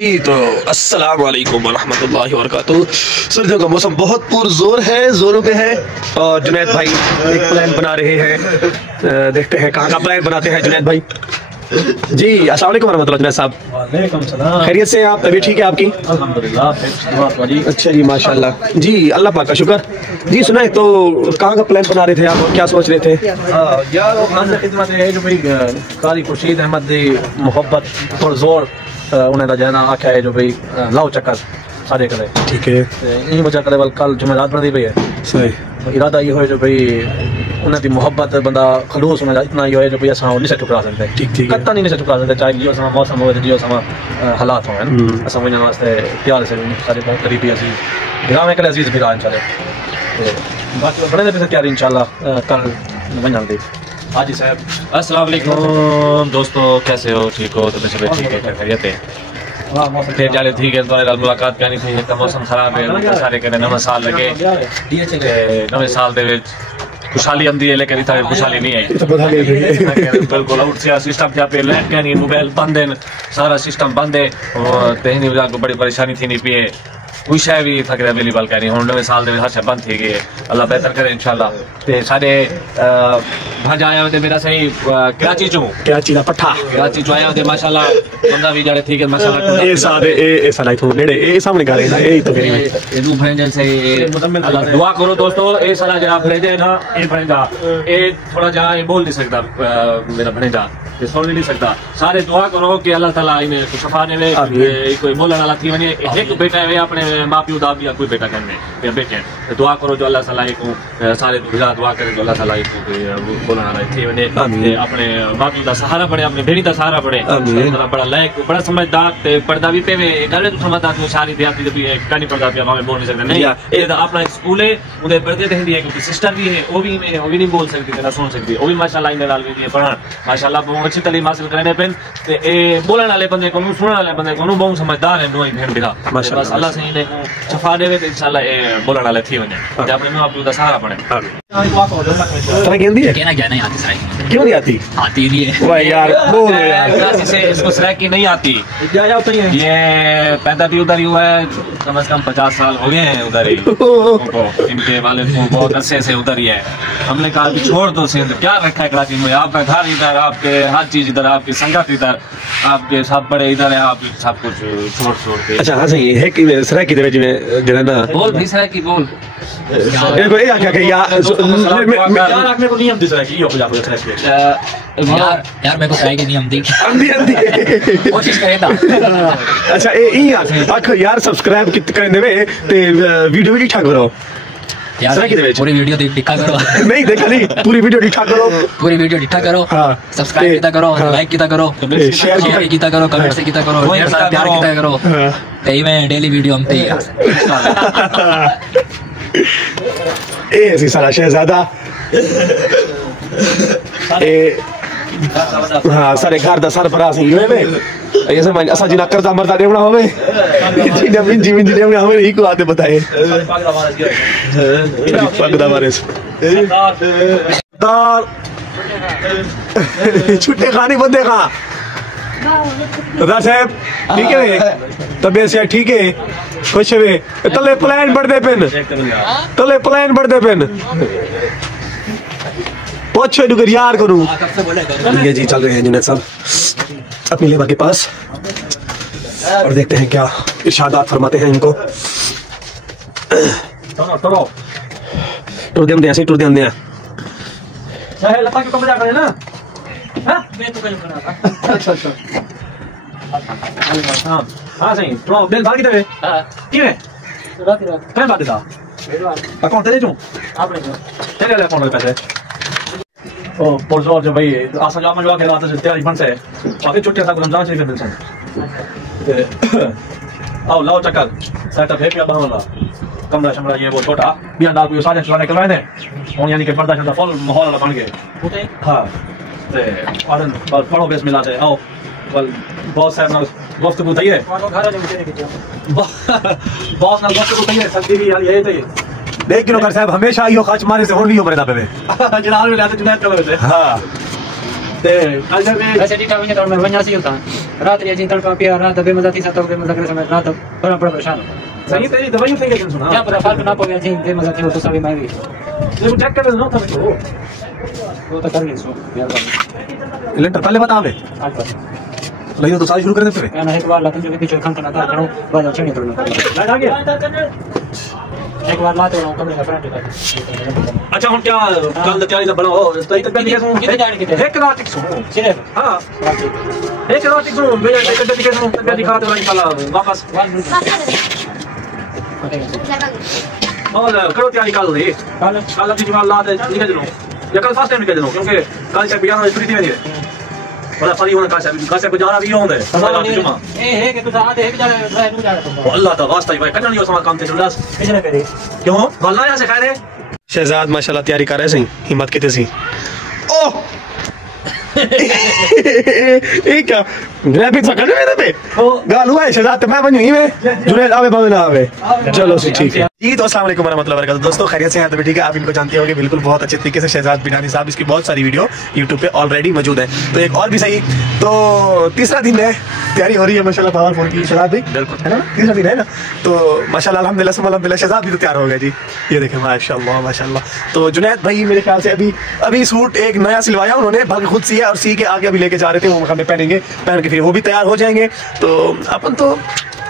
तो अस्सलाम वालेकुम वरहमतुल्लाहि वबरकातुहू। सर्दियों का मौसम बहुत पुरजोर है, जोरों पे है और जुनैद भाई एक प्लान बना रहे हैं। देखते हैं कहाँ का प्लान बनाते हैं जुनैद भाई। जी अस्सलाम वालेकुम वरहमतुल्लाह। जुनैद साहब वालेकुम सलाम। खैरियत से आप? तबीयत ठीक है आपकी? अल्हम्दुलिल्लाह। अच्छा जी माशाल्लाह जी, अल्लाह पाक का शुक्र। जी सुनाए तो कहाँ का प्लान बना रहे थे आप और क्या सोच रहे थे? यार खान खिदमत है जो भाई कारी खुर्शीद अहमद दी मोहब्बत पुरजोर उन्हें दा जाना आख्या है जो भाई लाओ चक्कर सारे करे। ठीक है यही वजह करे बल कल जुमेरात बढ़ी पई है। सही इरादा ये हो जो भाई उन्हें दी मोहब्बत बंदा खलूस उन्हें इतना ये हो जो भाई असा नहीं से ठुकरा सकते। ठीक ठीक कत्ता नहीं से ठुकरा सकते, चाहे जियो समा मौसम हो जियो समा हालात हो असा वजह वास्ते प्यार से सारे बहुत करीबी अजीज भिरा में कल अजीज भिरा इंशाल्लाह। बाकी बड़े से तैयारी इंशाल्लाह कल वजह दी। हाजी साहब अस्सलाम वालेकुम दोस्तों, कैसे हो? ठीक हो? तो सब ठीक है, खैरियत है? फिर जाले ठीक है, तुम्हारे मुलाकात करनी थी। तो मौसम खराब है, सारे कहने नवा साल लगे नवे साल दे खुशहाली आंदी है, लेकिन इतना खुशहाली नहीं है। बिल्कुल आउट से सिस्टम जहाँ पे लाइट क्या नहीं, मोबाइल बंद है, सारा सिस्टम बंद है और तहनी वजह को बड़ी परेशानी थी नहीं पी है। कोई शय भी तक अवेलेबल करनी हूँ नवे साल हर शय बंद थी गई। अल्लाह बेहतर करे इंशाल्लाह। ते सारे भांजा आया होते मेरा सही कराची चो पट्ठा कराची चो आया होते माशाल्लाह बंदा भी जाड़े ठीक है माशाल्लाह। ए सारे ए साला तो नेड़े ए सामने गा रहे हैं ए तो करी ए दू भंजन से अल्लाह दुआ करो दोस्तों। ए साला जरा भेजे ना ए भंजा ए थोड़ा जा ए बोल नहीं सकता मेरा भंजा ये सुन नहीं सकता। सारे दुआ करो कि अल्लाह ताला इन्हें शफा ने कोई बोलने वाला थी वने एक बेटा है अपने माँ प्यो दा या कोई बेटा करने या बेटे दुआ करो जो अल्लाह ताला को सारे दुआ करे जो अल्लाह ताला को बोलने वाला थी वने अपने माँ प्यो दा सहारा बने, अपने बेटी दा सहारा बने। बड़ा लायक बड़ा समझदार ते पर्दा भी पे गल तो समझदार तो सारी दे आपकी जब कहानी पर्दा पे हमें बोल नहीं सकते नहीं ये अपना स्कूल है उन्हें पर्दे ते हिंदी है क्योंकि सिस्टर भी है वो भी नहीं बोल सकती ना सुन सकती वो भी माशाल्लाह इन दाल भी पढ़ा माशाल्लाह अच्छी तालीम हासिल करने पे ते ए बोलने वाले बंदे को सुनने वाले बंदे को बहुत समझदार है नोई भेड़ बिरा माशाल्लाह। बस अल्लाह से इन्हें शफा देवे तो इंशाल्लाह ए बोलने वाले थी वने जब अपने मां बाप दा सहारा बने। तरह कहंदी है कहना क्या नहीं आती सराय क्यों नहीं आती? आती नहीं है वाह यार बोल यार क्लास से इसको सराय की नहीं आती। ये पैदा भी उधर ही हुआ है, कम से कम 50 साल हो गए हैं उधर ही इनके वाले को बहुत अरसे से उधर ही है। हमने कहा कि छोड़ दो सिंध क्या रखा है कराची में, आपका घर इधर, आपके हर चीज इधर, आपकी संगत इधर, आपके सब बड़े इधर है, आप सब कुछ छोड़ के। अच्छा हाँ सही है कि सराय की तरह जिਵੇਂ ਜਿਹੜਾ ना बोल भी सराय की बोल देखो ये क्या कि यार रखने को नियम दिस रहा है कि ये हो जाता है यार मेरे को सराय की नियम दी अंधी अंधी कोशिश करे ना। अच्छा ए यार आखो यार सब्सक्राइब कित करने में ते वीडियो भी ठीक करो यार पूरी वीडियो दिखा करो नहीं देखा नहीं पूरी वीडियो ठीक करो, पूरी वीडियो ठीक करो, हाँ सब्सक्राइब किया करो, लाइक किया करो, शेयर किया करो, कमेंट से किया करो, ढेर सारा प्यार किया करो। कई में डेली वीडियो हम ते ए ऐसी सारा शहजादा ए हाँ सारे घर दा सरफराज ही हुए में ये समझ असा जिना करदा मरदा देवना होवे जिना मिंजी मिंजी देवना होवे ही को आते बताए पगदा वारिस दार छुट्टे खाने बंदे खा दादा साहब ठीक है तबीयत से ठीक है खुश है तले प्लान बढ़दे पेन तले प्लान बढ़दे पेन पूछो डुगर यार करूं ये जी चल रहे हैं जुनैद साहब अपनी लेबा के पास और देखते हैं क्या इरशादात फरमाते हैं इनको। टूर दे ऐसे टूर दे चाहे लता की मजा करे ना हां मैं तो कल बना अच्छा हां हां सही तो बेल भाग दे हां की है रात कौन बात था अकाउंट दे दूं आपने तेरे ले अकाउंट में पैसे ओ पोर्जोर जो भाई आसा जामा जो आके रात से तैयारी बन से बाकी छुट्टियां था रमजान से मिल सन आओ लाओ चक्कर सेटअप है क्या बनवाला कमरा शमरा ये वो छोटा बियान डाल को सारे चलाने करवाए थे और यानी कि पर्दा शर्दा फुल माहौल बन गए हां ते आदन पढ़ो बेस मिला थे आओ बल बॉस साहब ना गुफ्तगू थई है बॉस ना गुफ्तगू थई है सकती भी यार यही थई लेकिन अगर साहब हमेशा यो खाच मारे से होनी मरे ना पे जनाब में लाते जुनैद करो से हां ते कल जब वैसे ठीक है मैं तो मैं वन्या सी होता रात ये तड़का पिया रात बेमजा थी सतो बेमजा करे समय रात बड़ा परेशान सही तेरी दवाई पे क्या सुना क्या पता फर्क ना पड़े थी बेमजा थी तो सभी मैं भी देखो चेक कर लो था वो तो कर ले सो यार लेटर पहले बता दे आज पर लेकिन तो सारी शुरू कर देते मैं एक बार लाते जो पीछे काम करना था करो बाद अच्छे नहीं तोड़ना लाइट आ गया एक बार लाते हो कमरे का फ्रंट अच्छा हम क्या कल तैयारी का बनाओ तई तक कैसे कितने जाने कितने एक रात की सुनो सीधे हां एक रात की सुनो मैं एक तक कैसे तक दिखा दे इंशाल्लाह वापस और करो तैयारी कल दी कल की जुमाल ला दे निकल चलो या कल फर्स्ट टाइम निकल चलो क्योंकि कल से बियाह में फ्री नहीं है बड़ा सारी होना कासे गुजारा भी होंगे सदा की जुमा ए कि तू आते एक जा रहा है जा रहा है अल्लाह ता वास्ता भाई कटन यो समा काम ते चल पिछले पे दे क्यों वल्ला यहां से खा रहे शहजाद माशाल्लाह तैयारी कर रहे सही हिम्मत कितनी सी ओ एक क्या ग्राफिक्स करने मेरे पे गाल हुआ है शहजाद मैं बनूं ही मैं जुनैद आवे भावे ना आवे चलो ठीक है जी तो अस्सलाम वालेकुम वरहमतुल्लाहि वबरकातुहू दोस्तों खैरियत से हैं तो ठीक है आप इनको जानते होंगे बिल्कुल बहुत अच्छे तरीके से शहजाद बिनानी साहब इसकी बहुत सारी वीडियो यूट्यूब पे ऑलरेडी मौजूद है तो एक और भी सही तो तीसरा दिन है तैयारी हो रही है माशाल्लाह पावरफुल की शहजाद भाई बिल्कुल है ना तीसरा दिन है ना तो माशाल्लाह अल्हम्दुलिल्लाह सुम्मा अल्हम्दुलिल्लाह शहजाद भी तो तैयार हो गया जी ये देखें माशाल्लाह तो जुनैद भाई मेरे ख्याल से अभी सूट एक नया सिलवाया उन्होंने भाग खुद सिया और सी के आगे अभी लेके जा रहे थे वो हमें पहनेंगे पहन के फिर वो भी तैयार हो जाएंगे तो अपन तो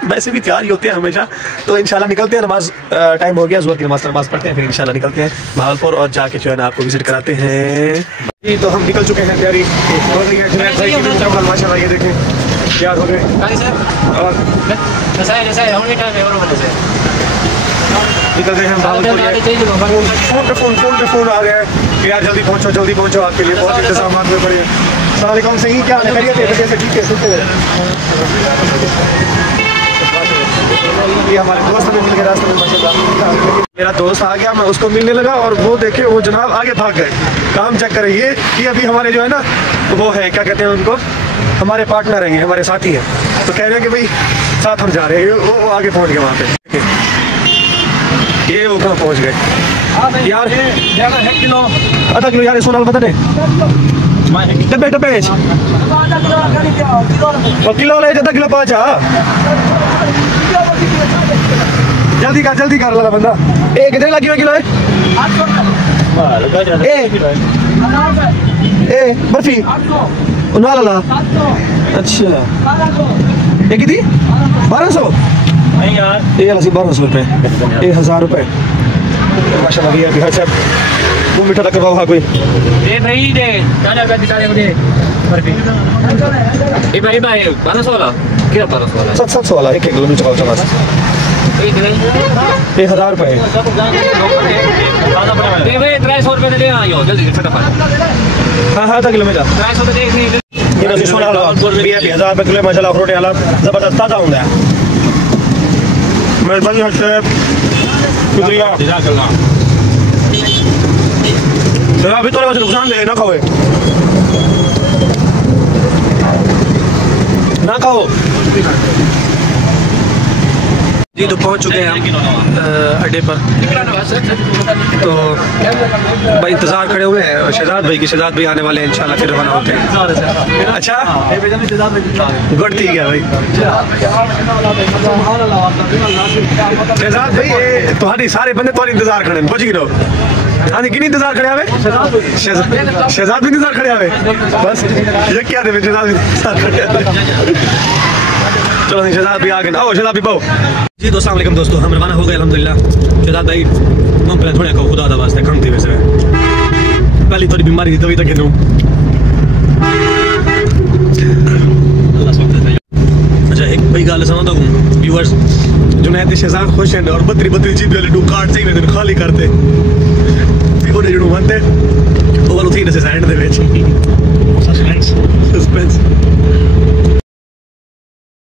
वैसे भी तैयार ही होते हैं हमेशा तो इंशाल्लाह निकलते हैं नमाज टाइम हो गया ज़ोहर की नमाज पढ़ते हैं फिर इंशाल्लाह निकलते हैं भावलपुर और जाके जो है ना आपको विजिट कराते हैं जी तो हम निकल चुके हैं तैयारी हो रही है जुनैद भाई की माशाल्लाह ये देखें तैयार हो गए और जैसा हम टाइम है और से निकलते हैं भावलपुर फोन पे फोन आ गया है यार जल्दी पहुंचो आपके लिए बहुत इंतजाम हुए पड़े अस्सलाम वालेकुम सही क्या खैरियत है कैसे ठीक है सुनते ये हमारे दोस्त भी मिल गए रास्ते में माशाल्लाह मेरा दोस्त आ गया मैं उसको मिलने लगा और वो देखे वो जनाब आगे भाग गए काम चेक करें ये अभी हमारे जो है ना वो है क्या कहते हैं उनको हमारे पार्टनर हैं हमारे साथी हैं तो कह रहे हैं कि भाई साथ हम जा रहे हैं वो आगे पहुंच गए वहाँ पे ये वो कहाँ पहुंच गए यार आधा किलो यार सोना पता नहीं डब्बे किलो ले आधा किलो पाँच जल्दी कर ला बंदा एक कितने लगी हुई किलो है ए बर्फी ना ला अच्छा ये कितनी 1200 नहीं यार ये लसी 1200 रुपये 1000 रुपये माशाल्लाह भैया बिहार साहब वो मीठा करवाओ हाँ कोई ये नहीं दे क्या दिखा मुझे ये भाई 1200 वाला क्या 1200 वाला 700 वाला 1 किलो मीठा चला 1000 रुपये 300 रुपये ले आयो जल्दी फटाफट हाँ आधा किलो मीठा 300 दे ये लसी सोना वाला 1000 रुपये किलो माशाल्लाह अखरोट वाला जबरदस्त ताज़ा होता है मेहरबानी शुक्रिया अभी थोड़ा बहुत नुकसान दे ना खाओ जी तो पहुंच चुके हैं हम अड्डे पर तो भाई इंतजार खड़े हुए हैं शहजाद भाई आने वाले हैं इंशाल्लाह फिर रवाना होते हैं अच्छा गुड ठीक है भाई शहजाद भाई ये तुम्हारे सारे बंदे तुम्हारे इंतजार खड़े पहुंच गए हाँ जी कि इंतजार खड़े आवे शहजाद भी इंतजार खड़े आवे बस ये क्या थे शहजाद भी इंतजार खड़े चलो शहजाद भी आ गए आओ शहजाद भी पाओ जी दोस्तों वालेकुम दोस्तों हम रवाना हो गए अल्हम्दुलिल्लाह शहजाद भाई हम पहले थोड़े को खुदा दा वास्ते कम थी वैसे पहली थोड़ी बीमारी थी तभी तक कहूँ अच्छा एक भाई गाल सुना तो व्यूअर्स जुनैद शहजाद खुश हैं और बतरी चीज वाले डू कार्ड से खाली करते